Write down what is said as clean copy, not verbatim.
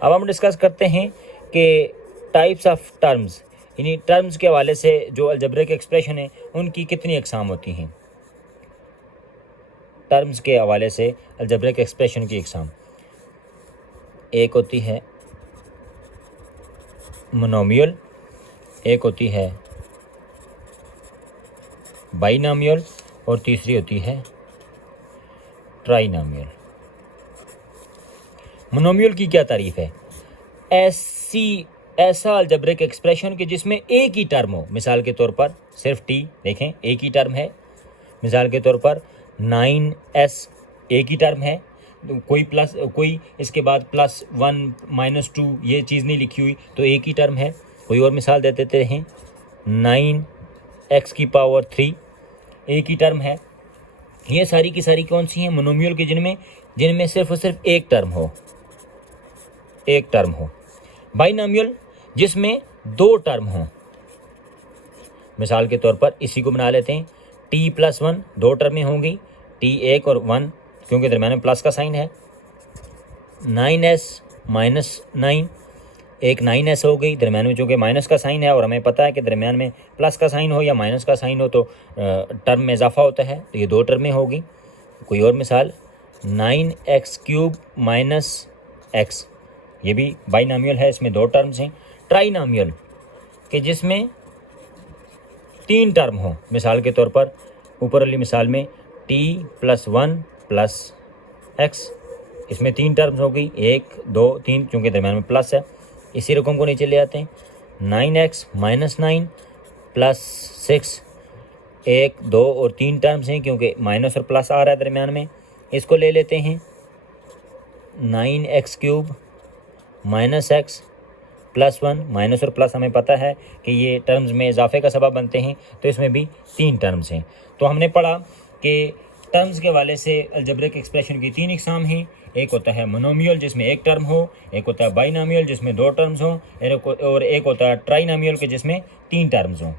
अब हम डिस्कस करते हैं कि टाइप्स ऑफ टर्म्स, यानी टर्म्स के हवाले से जो अलजेब्रिक एक्सप्रेशन है उनकी कितनी अक़साम होती हैं। टर्म्स के हवाले से अलजेब्रिक एक्सप्रेशन की अक़साम, एक होती है मोनोमियल, एक होती है बाइनोमियल और तीसरी होती है ट्राइनोमियल। मोनोमियल की क्या तारीफ है? ऐसा अलजेब्रिक एक्सप्रेशन कि जिसमें एक ही टर्म हो, मिसाल के तौर पर सिर्फ टी, देखें एक ही टर्म है, मिसाल के तौर पर 9s एक ही टर्म है, कोई इसके बाद +1 -2 ये चीज़ नहीं लिखी हुई, तो एक ही टर्म है। कोई और मिसाल दे देते हैं, 9x⁻³ एक ही टर्म है। ये सारी की सारी कौन सी हैं? मोनोमियल के, जिनमें सिर्फ और सिर्फ एक टर्म हो। बाइनोमियल जिसमें दो टर्म हो, मिसाल के तौर पर इसी को बना लेते हैं, t+1 दो टर्में होंगी, t1 और 1 क्योंकि दरम्यान में प्लस का साइन है। 9s-9 एक 9s हो गई, दरम्यान में चूँकि माइनस का साइन है और हमें पता है कि दरम्यान में प्लस का साइन हो या माइनस का साइन हो तो टर्म में इजाफा होता है, तो ये दो टर्में होगी। कोई और मिसाल, 9x³ - x, ये भी बाइनोमियल है, इसमें दो टर्म्स हैं। ट्राइनोमियल कि जिसमें तीन टर्म हो, मिसाल के तौर पर ऊपर वाली मिसाल में t+1 + x, इसमें तीन टर्म्स हो गई, 1 2 3, चूँकि दरम्यान में प्लस है। इसी रकम को नीचे ले आते हैं, 9x - 9 + 6, 1 2 और 3 टर्म्स हैं क्योंकि माइनस और प्लस आ रहा है दरम्यान में। इसको ले लेते हैं 9x³ - x +1, माइनस और प्लस हमें पता है कि ये टर्म्स में इजाफे का सबब बनते हैं, तो इसमें भी तीन टर्म्स हैं। तो हमने पढ़ा कि टर्म्स के वाले से अलजेब्रिक एक्सप्रेशन की तीन इकसाम हैं। एक होता है मोनोमियल जिसमें एक टर्म हो, एक होता है बाइनोमियल जिसमें दो टर्म्स हों, और एक होता है ट्राइनोमियल के जिसमें तीन टर्म्स हों।